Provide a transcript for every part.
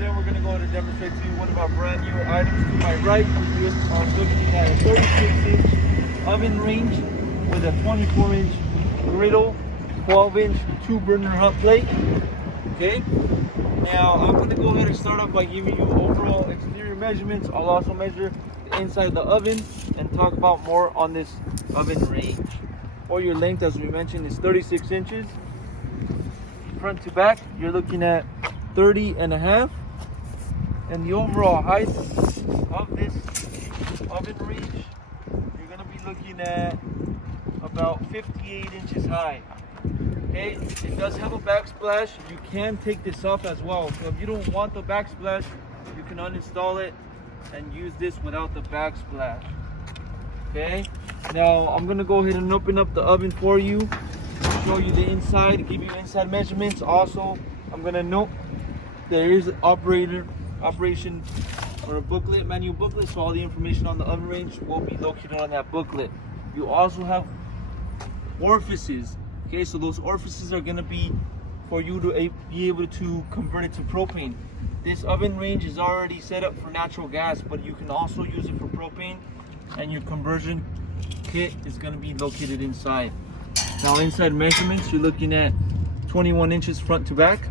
today we're going to go ahead and demonstrate to you one of our brand new items. To my right, we are looking at a 36-inch oven range with a 24-inch griddle, 12-inch 2-burner hot plate. Okay, now I'm going to go ahead and start off by giving you overall exterior measurements. I'll also measure the inside of the oven and talk about more on this oven range. For your length, as we mentioned, is 36 inches. Front to back, you're looking at 30.5, and the overall height of this oven range, you're going to be looking at about 58 inches high. Okay, it does have a backsplash. You can take this off as well. So if you don't want the backsplash, you can uninstall it and use this without the backsplash. Okay, now I'm going to go ahead and open up the oven for you, show you the inside, give you inside measurements. Also, I'm going to note there is an operation or a booklet, manual booklet, so all the information on the oven range will be located on that booklet. You also have orifices. Okay, so those orifices are going to be for you to be able to convert it to propane. This oven range is already set up for natural gas, but you can also use it for propane, and your conversion kit is going to be located inside. Now, inside measurements, you're looking at 21 inches front to back.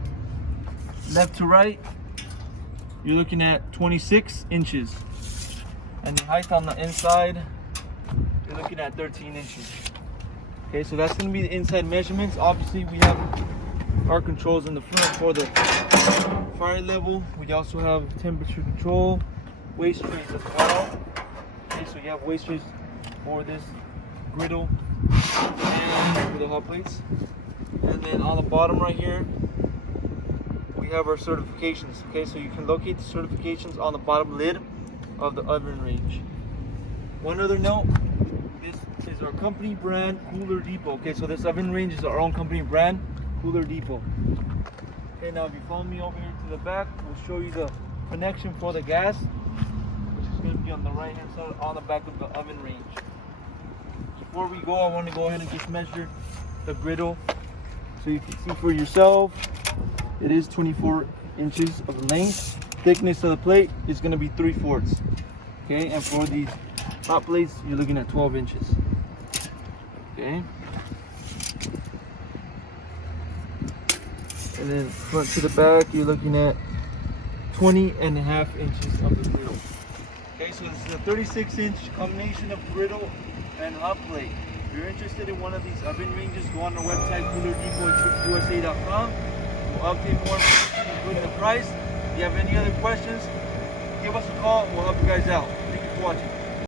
Left to right, you're looking at 26 inches. And the height on the inside, you're looking at 13 inches. Okay, so that's going to be the inside measurements. Obviously, we have our controls in the front for the fire level. We also have temperature control, waste trays as well. Okay, so you have waste trays for this griddle and for the hot plates. And then on the bottom right here, we have our certifications. Okay, so you can locate the certifications on the bottom lid of the oven range. One other note, this is our company brand Cooler Depot. Okay, so this oven range is our own company brand, Cooler Depot. Okay, now if you follow me over here to the back, we'll show you the connection for the gas, which is going to be on the right hand side on the back of the oven range. Before we go, I want to go ahead and just measure the griddle so you can see for yourself. It is 24 inches of length. Thickness of the plate is going to be 3/4. Okay, and for these hot plates, you're looking at 12 inches. Okay. And then front to the back, you're looking at 20.5 inches of the griddle. Okay, so this is a 36-inch combination of griddle and hot plate. If you're interested in one of these oven ranges, go on our website, coolerdepot.usa.com. We'll update more information, including the price. If you have any other questions, give us a call and we'll help you guys out. Thank you for watching.